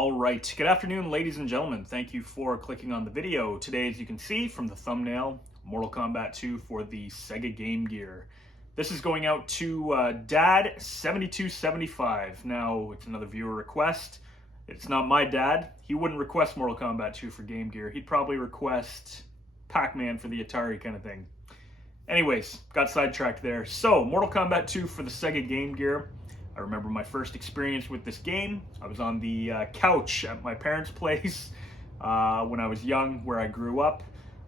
All right, good afternoon, ladies and gentlemen. Thank you for clicking on the video. Today, as you can see from the thumbnail, Mortal Kombat 2 for the Sega Game Gear. This is going out to Dad 7275. Now, it's another viewer request. It's not my dad. He wouldn't request Mortal Kombat 2 for Game Gear. He'd probably request Pac-Man for the Atari kind of thing. Anyways, got sidetracked there. So, Mortal Kombat 2 for the Sega Game Gear. I remember my first experience with this game. I was on the couch at my parents' place when I was young, where I grew up.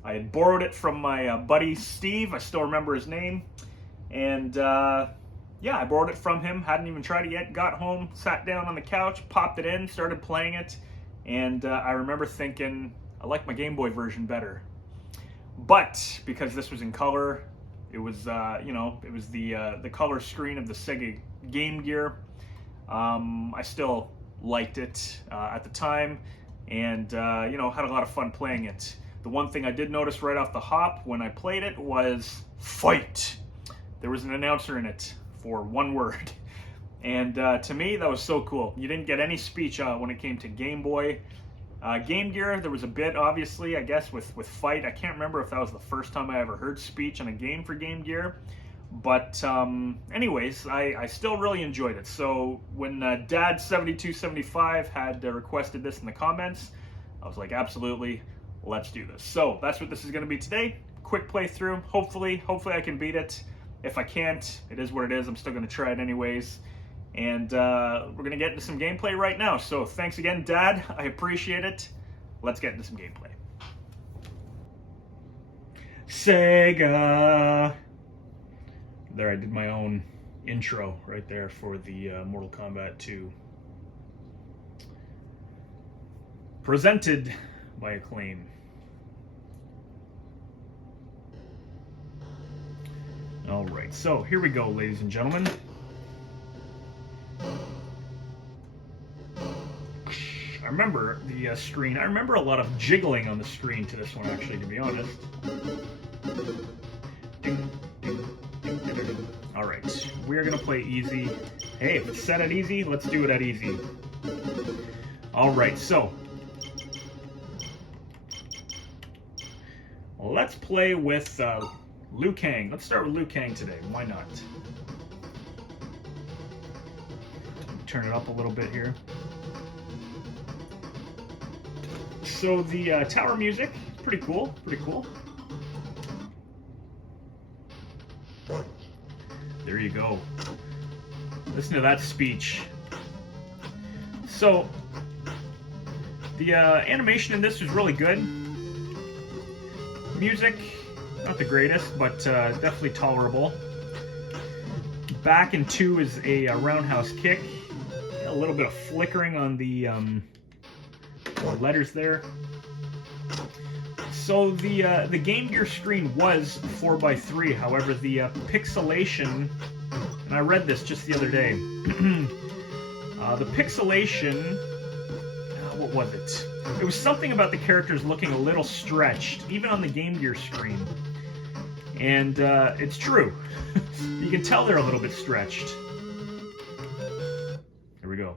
I had borrowed it from my buddy Steve. I still remember his name. And yeah, I borrowed it from him. Hadn't even tried it yet. Got home, sat down on the couch, popped it in, started playing it. And I remember thinking, I like my Game Boy version better. But because this was in color, it was, it was the color screen of the Sega Game Gear. I still liked it at the time, and had a lot of fun playing it. The one thing I did notice right off the hop when I played it was fight. There was an announcer in it for one word, and to me that was so cool. You didn't get any speech when it came to Game Boy. Game Gear, there was a bit, obviously, I guess, with fight. I can't remember if that was the first time I ever heard speech on a game for Game Gear. But anyways, I still really enjoyed it. So when Dad7275 had requested this in the comments, I was like, absolutely, let's do this. So that's what this is going to be today. Quick playthrough. Hopefully I can beat it. If I can't, it is what it is. I'm still going to try it anyways. And we're going to get into some gameplay right now. So thanks again, Dad. I appreciate it. Let's get into some gameplay. Sega. There, I did my own intro right there for the Mortal Kombat 2. Presented by Acclaim. Alright, so here we go, ladies and gentlemen. I remember the screen. I remember a lot of jiggling on the screen to this one, actually, to be honest. Alright, we're going to play easy. Hey, if it's set at easy, let's do it at easy. Alright, so let's play with Liu Kang. Let's start with Liu Kang today. Why not? Turn it up a little bit here. So the tower music, pretty cool, pretty cool. There you go. Listen to that speech. So the animation in this was really good. Music, not the greatest, but definitely tolerable. Back in 2 is a roundhouse kick. A little bit of flickering on the letters there. So the Game Gear screen was 4:3. However, the pixelation, and I read this just the other day. The pixelation, what was it? It was something about the characters looking a little stretched, even on the Game Gear screen. And it's true. You can tell they're a little bit stretched. Here we go.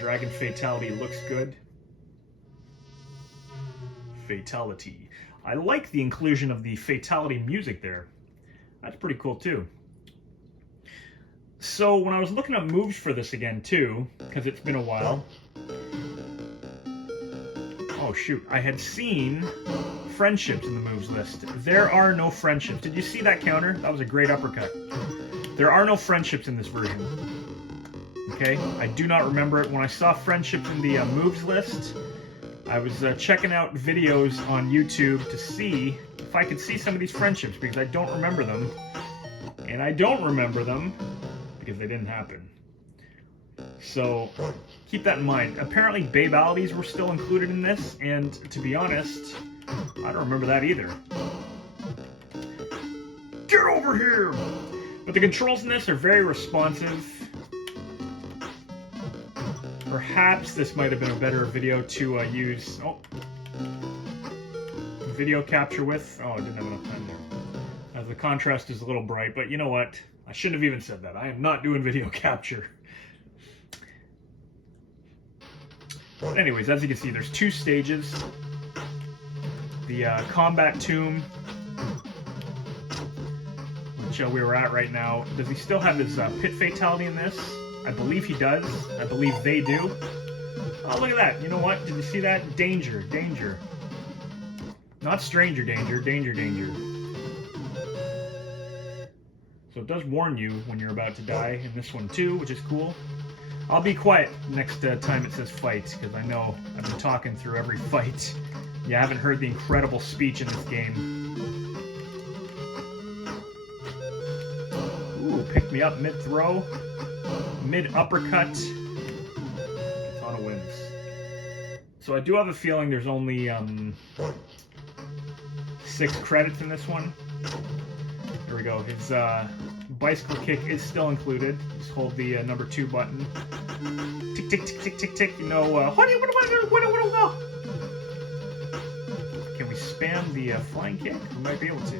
Dragon Fatality looks good. Fatality. I like the inclusion of the Fatality music there. That's pretty cool too. So when I was looking up moves for this again too, because it's been a while. Oh shoot, I had seen friendships in the moves list. There are no friendships. Did you see that counter? That was a great uppercut. There are no friendships in this version. Okay, I do not remember it. When I saw friendships in the moves list, I was checking out videos on YouTube to see if I could see some of these friendships, because I don't remember them. And I don't remember them because they didn't happen. So keep that in mind. Apparently babalities were still included in this, and to be honest, I don't remember that either. Get over here! But the controls in this are very responsive. Perhaps this might have been a better video to use video capture with. Oh, I didn't have enough time there. As the contrast is a little bright, but you know what? I shouldn't have even said that. I am not doing video capture. But anyways, as you can see, there's 2 stages. The combat tomb, which we were at right now. Does he still have his pit fatality in this? I believe he does. I believe they do. Oh, look at that. You know what? Did you see that? Danger, danger. Not stranger danger, danger, danger. So it does warn you when you're about to die in this one too, which is cool. I'll be quiet next time it says fight, because I know I've been talking through every fight. You haven't heard the incredible speech in this game. Ooh, picked me up mid-throw, mid-uppercut. Katana wins. So I do have a feeling there's only 6 credits in this one. There we go. His bicycle kick is still included. Just hold the number 2 button. Tick, tick, tick, tick, tick, tick. You know, what do you go? Can we spam the flying kick? We might be able to.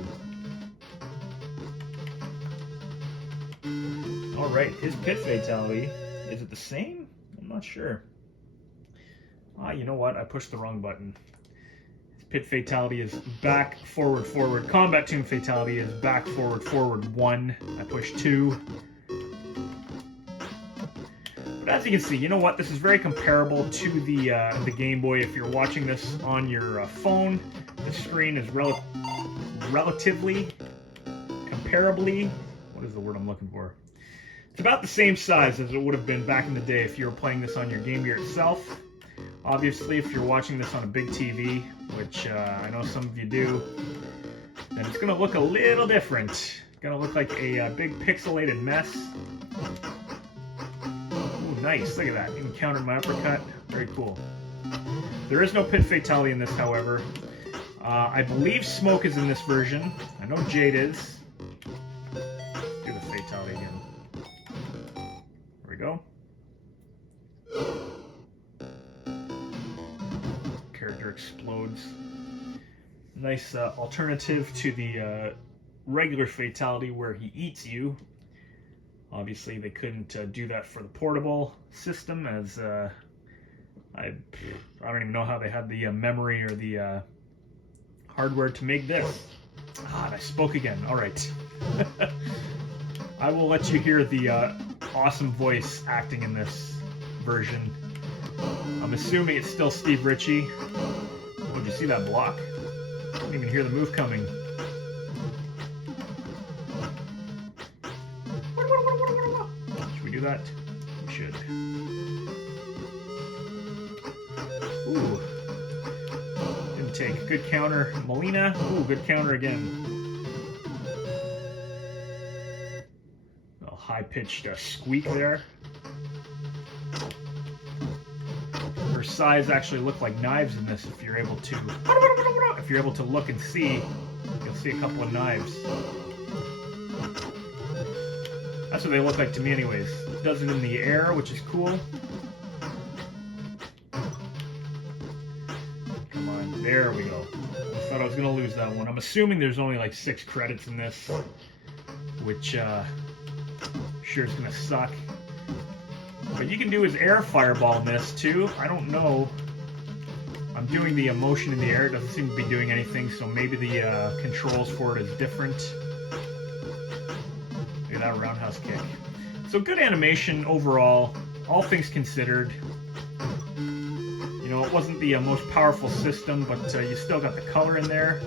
Alright, his pit fatality. Is it the same? I'm not sure. You know what? I pushed the wrong button. His pit fatality is back, forward, forward. Combat tomb fatality is back, forward, forward 1. I pushed 2. But as you can see, you know what? This is very comparable to the Game Boy. If you're watching this on your phone, the screen is relatively, comparably, what is the word I'm looking for? It's about the same size as it would have been back in the day if you were playing this on your Game Gear itself. Obviously, if you're watching this on a big TV, which I know some of you do, then it's going to look a little different. It's going to look like a big pixelated mess. Ooh, nice. Look at that. Even countered my uppercut. Very cool. There is no pit fatality in this, however. I believe Smoke is in this version. I know Jade is. Let's do the fatality again. There we go. Character explodes. Nice alternative to the regular fatality where he eats you. Obviously, they couldn't do that for the portable system, as I don't even know how they had the memory or the hardware to make this. And I spoke again. All right. I will let you hear the awesome voice acting in this version. I'm assuming it's still Steve Ritchie. Oh, did you see that block? I didn't even hear the move coming. Should we do that? We should. Ooh. Didn't take. Good counter. Mileena. Ooh, good counter again. A high-pitched squeak there. Her size actually look like knives in this. If you're able to look and see, you'll see a couple of knives. That's what they look like to me anyways. It does it in the air, which is cool. Come on, there we go. I thought I was gonna lose that one. I'm assuming there's only like 6 credits in this, which sure is gonna suck. But you can do his air fireball in this too. I don't know. I'm doing the motion in the air. It doesn't seem to be doing anything, so maybe the controls for it is different. Look at that roundhouse kick. So good animation overall, all things considered. You know, it wasn't the most powerful system, but you still got the color in there.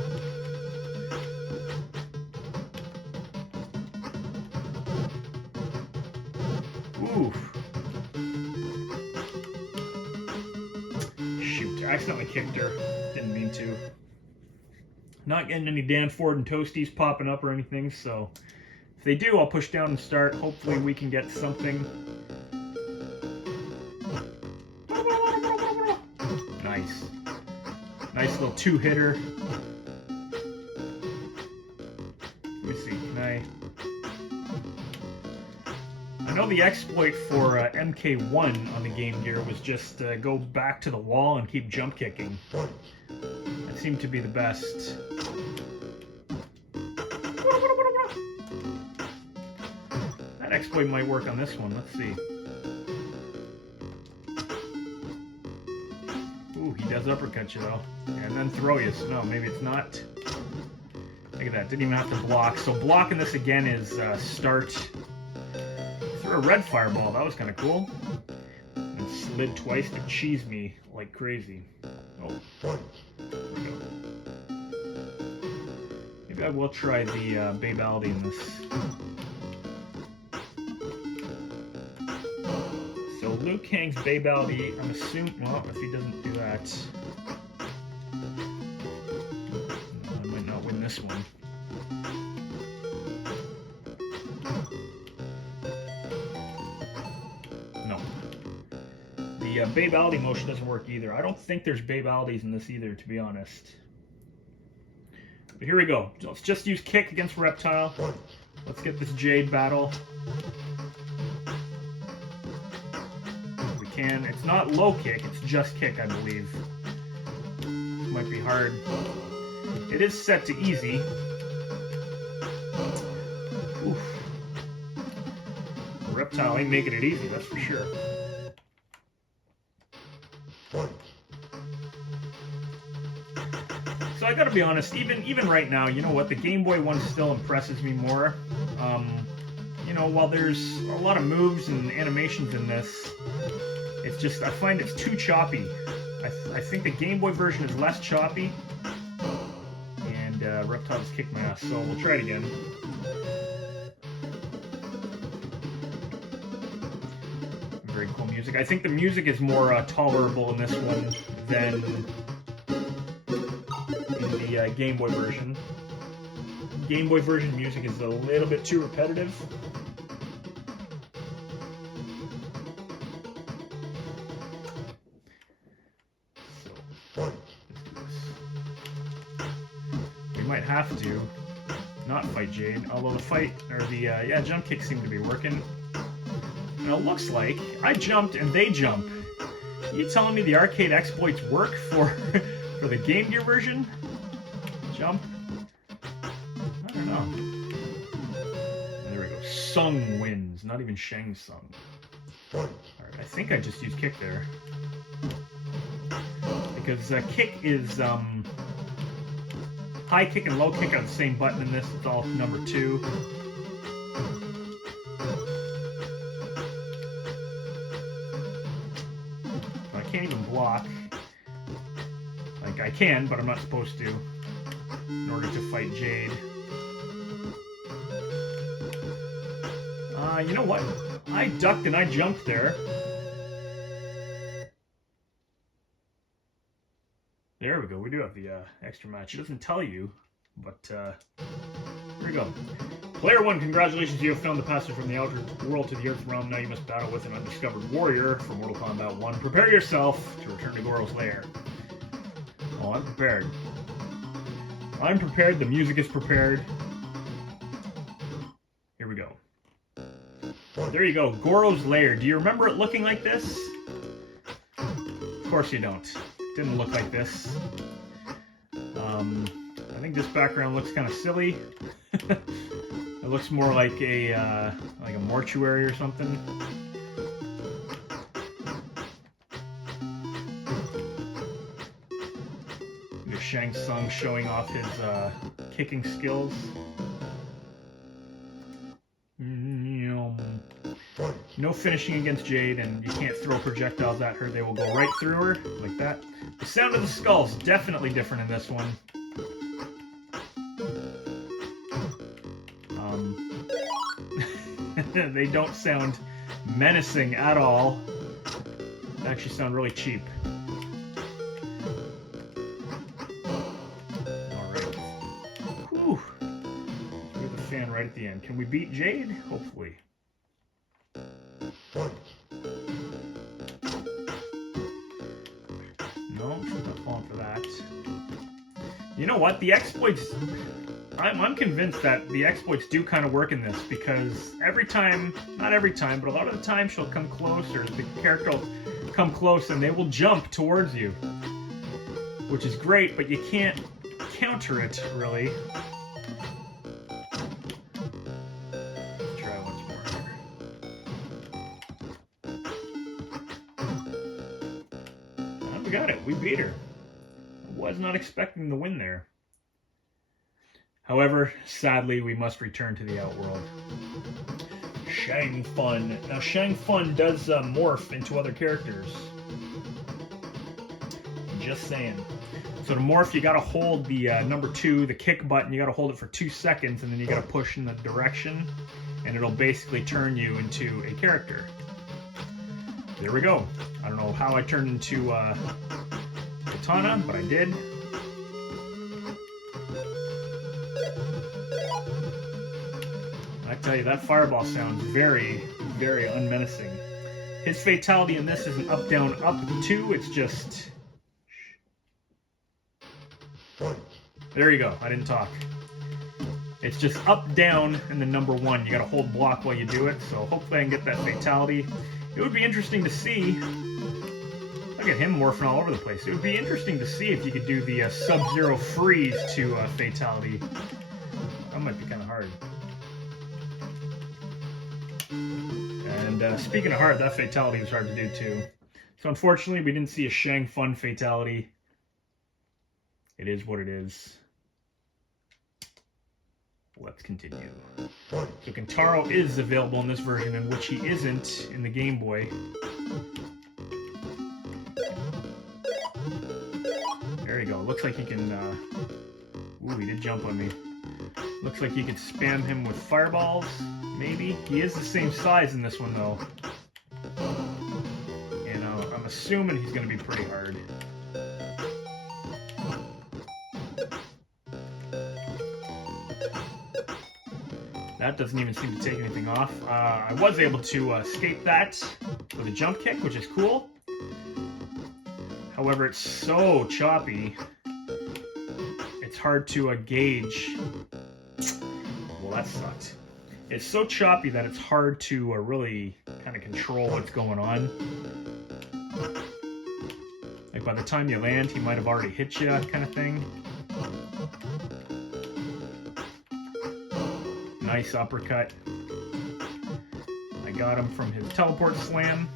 Ooh. I accidentally kicked her. Didn't mean to. Not getting any Dan Ford and Toasties popping up or anything, so if they do, I'll push down and start. Hopefully we can get something. Nice. Nice little 2-hitter. Let me see, can I know the exploit for MK1 on the Game Gear was just go back to the wall and keep jump kicking. That seemed to be the best. exploit might work on this one. Let's see. Ooh, he does uppercut you though. And then throw you, so no, maybe it's not. Look at that, didn't even have to block. So blocking this again is start. Threw a red fireball, that was kind of cool. And slid twice to cheese me like crazy. Oh, there we go. Maybe I will try the Babaldi in this. So Liu Kang's Babaldi, I'm assuming, well, if he doesn't do that, I might not win this one. No. The Babaldi motion doesn't work either. I don't think there's Babaldis in this either, to be honest. But here we go. Let's just use kick against Reptile. Let's get this Jade battle. We can. It's not low kick, it's just kick, I believe. Might be hard. It is set to easy. Oof. Reptile ain't making it easy, that's for sure. So I gotta be honest, even right now, you know what, the Game Boy one still impresses me more. You know, while there's a lot of moves and animations in this, it's just, I find it's too choppy. I think the Game Boy version is less choppy, and Reptile just kicked my ass, so we'll try it again. Very cool music. I think the music is more tolerable in this one than the Game Boy version. Game Boy version music is a little bit too repetitive. So, let's do this. We might have to not fight Jade, although the fight, or the, yeah, jump kicks seem to be working. And it looks like I jumped and they jump. You telling me the arcade exploits work for the Game Gear version? Jump? I don't know. And there we go. Sung wins, not even Shang Tsung. Alright, I think I just used kick there. Because kick is, high kick and low kick are the same button in this. It's all number 2. I can't even block. Like, I can, but I'm not supposed to, in order to fight Jade. You know what? I ducked and I jumped there. There we go. We do have the extra match. It doesn't tell you, but here we go. Player 1, congratulations, you have found the passage from the outer world to the Earth realm. Now you must battle with an undiscovered warrior from Mortal Kombat 1. Prepare yourself to return to Goro's lair. Oh, I'm prepared. I'm prepared. The music is prepared. Here we go. There you go. Goro's lair. Do you remember it looking like this? Of course you don't. It didn't look like this. I think this background looks kind of silly. It looks more like a mortuary or something. There's Shang Tsung showing off his kicking skills. No finishing against Jade, and you can't throw projectiles at her. They will go right through her, like that. The sound of the skulls, definitely different in this one. They don't sound menacing at all. They actually sound really cheap. Alright. Whew. We have the fan right at the end. Can we beat Jade? Hopefully. No, she's not falling for that. You know what? The exploits... I'm convinced that the exploits do kind of work in this, because every time, not every time, but a lot of the time she'll come close, or the character will come close and they will jump towards you. Which is great, but you can't counter it, really. Let's try once more here. we got it. We beat her. Was not expecting the win there. However, sadly, we must return to the Outworld. Shang Fun. Now, Shang Fun does morph into other characters. Just saying. So to morph, you gotta hold the number 2, the kick button, you gotta hold it for 2 seconds, and then you gotta push in the direction, and it'll basically turn you into a character. There we go. I don't know how I turned into Katana, but I did. I tell you, that fireball sounds very, very unmenacing. His fatality in this isn't up, down, up 2, it's just... There you go, I didn't talk. It's just up, down, and then number 1. You gotta hold block while you do it, so hopefully I can get that fatality. It would be interesting to see... Look at him morphing all over the place. It would be interesting to see if you could do the Sub-Zero freeze to fatality. That might be kind of hard. And speaking of hard, that fatality was hard to do too. So unfortunately, we didn't see a Shang Fun fatality. It is what it is. Let's continue. So Kintaro is available in this version, in which he isn't in the Game Boy. There you go. Looks like he can... Ooh, he did jump on me. Looks like you could spam him with fireballs, maybe. He is the same size in this one, though. And I'm assuming he's going to be pretty hard. That doesn't even seem to take anything off. I was able to escape that with a jump kick, which is cool. However, it's so choppy, it's hard to gauge. Well, that sucked. It's so choppy that it's hard to really kind of control what's going on. Like, by the time you land, he might have already hit you, kind of thing. Nice uppercut. I got him from his teleport slam.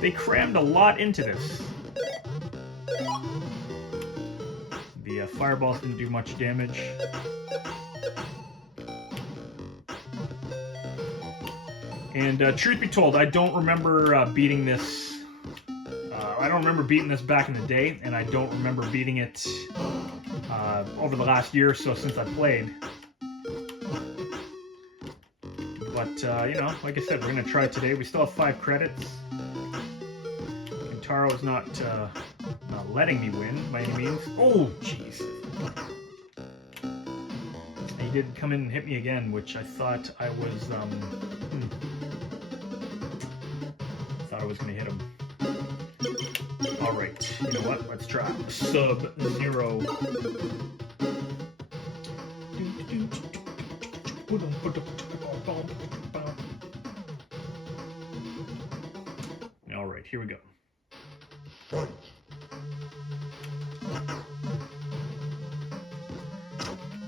They crammed a lot into this. The fireballs didn't do much damage. And truth be told, I don't remember beating this. I don't remember beating this back in the day, and I don't remember beating it over the last year or so since I played. But, you know, like I said, we're going to try it today. We still have 5 credits. Kintaro's not letting me win by any means. Oh, jeez. He did come in and hit me again, which I thought I was, thought I was going to hit him. Alright, you know what? Let's try Sub-Zero. Alright, here we go.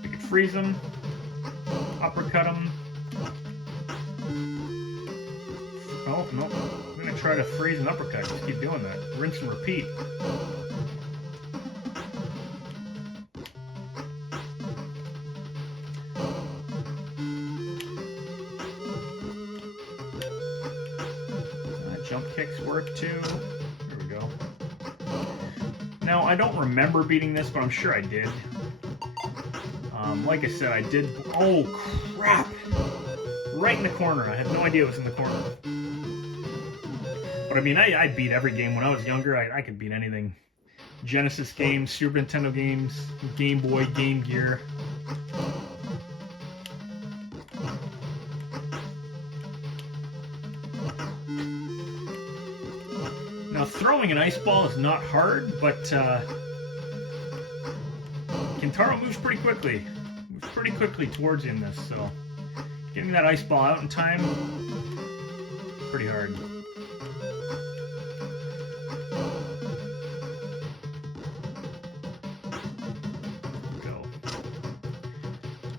We can freeze him, uppercut him. Oh, no. I'm going to try to freeze and uppercut. Just keep doing that. Rinse and repeat. Jump kicks work too. There we go. Now, I don't remember beating this, but I'm sure I did. Like I said, I did... Oh, crap! Right in the corner. I had no idea it was in the corner. But I mean, I beat every game. When I was younger, I could beat anything. Genesis games, Super Nintendo games, Game Boy, Game Gear. Now, throwing an ice ball is not hard, but Kintaro moves pretty quickly. Moves pretty quickly towards you in this, so getting that ice ball out in time, pretty hard. Go.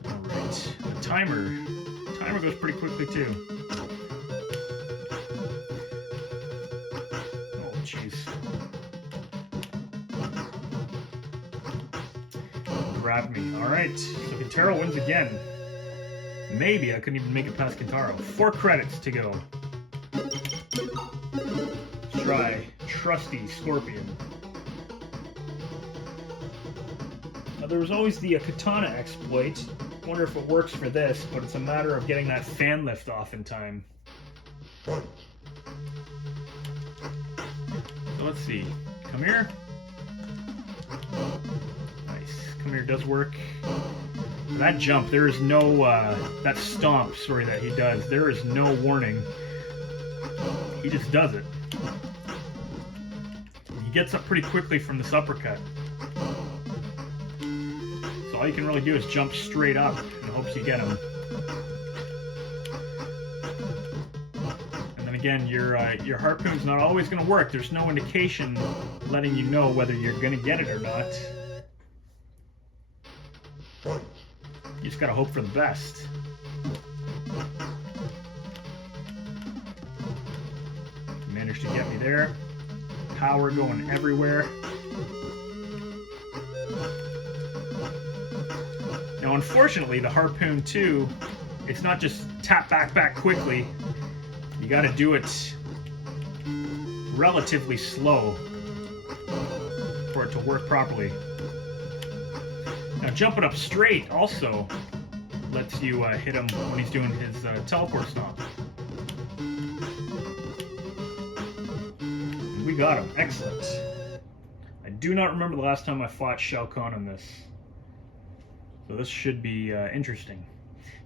Alright. The timer goes pretty quickly too. Oh, jeez. grabbed me. Alright, so Kintaro wins again. Maybe I couldn't even make it past Kintaro. 4 credits to go. Let's try Trusty Scorpion. Now, there was always the katana exploit. Wonder if it works for this, but it's a matter of getting that fan lift off in time. So let's see. Come here. Nice. Come here does work. That jump, there is no, that stomp, sorry, that he does, there is no warning. He just does it. He gets up pretty quickly from this uppercut. So all you can really do is jump straight up in hopes you get him. And then again, your harpoon's not always going to work. There's no indication letting you know whether you're going to get it or not. You just gotta hope for the best. Managed to get me there. Power going everywhere. Now, unfortunately, the harpoon too, it's not just tap back quickly. You gotta do it relatively slow for it to work properly. Now, jumping up straight also lets you hit him when he's doing his teleport stomp. And we got him. Excellent. I do not remember the last time I fought Shao Kahn on this. So this should be interesting.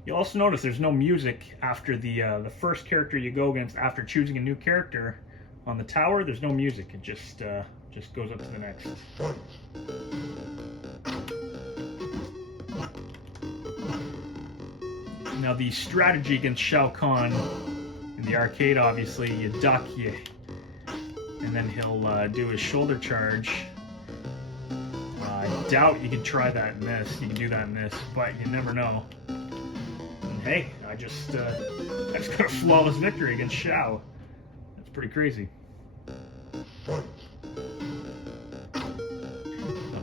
You'll also notice there's no music after the first character you go against after choosing a new character. On the tower, there's no music. It just goes up to the next. Now, the strategy against Shao Kahn in the arcade, obviously, you duck, and then he'll do his shoulder charge. I doubt you can try that in this. You can do that in this, but you never know. And hey, I just got a flawless victory against Shao. That's pretty crazy. Not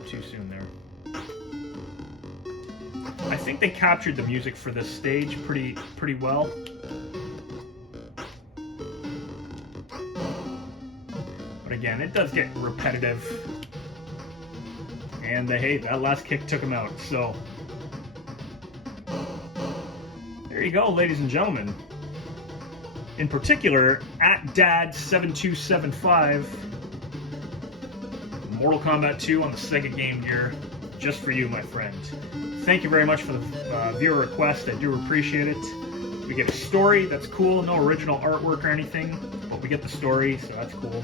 too soon there. I think they captured the music for this stage pretty well. But again, it does get repetitive. And hey, that last kick took him out, so there you go, ladies and gentlemen. In particular, at Dad7275, Mortal Kombat 2 on the Sega Game Gear, just for you, my friend. Thank you very much for the viewer request. I do appreciate it. We get a story, that's cool. No original artwork or anything, but we get the story, so that's cool.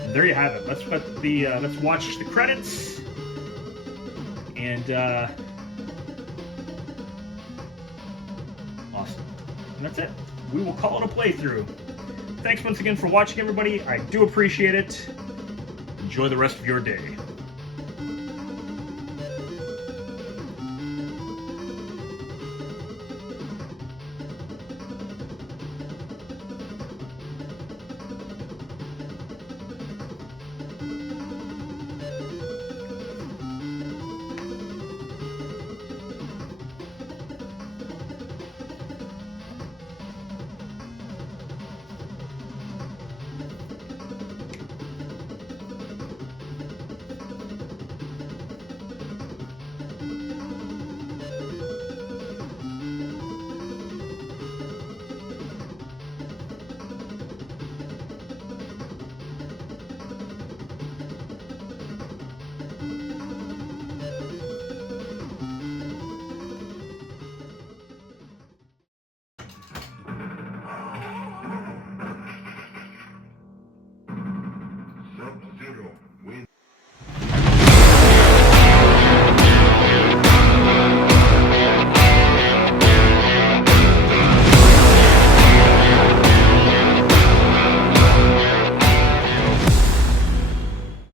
And there you have it. Let's put the let's watch the credits, and awesome. And that's it. We will call it a playthrough. Thanks once again for watching, everybody. I do appreciate it. Enjoy the rest of your day.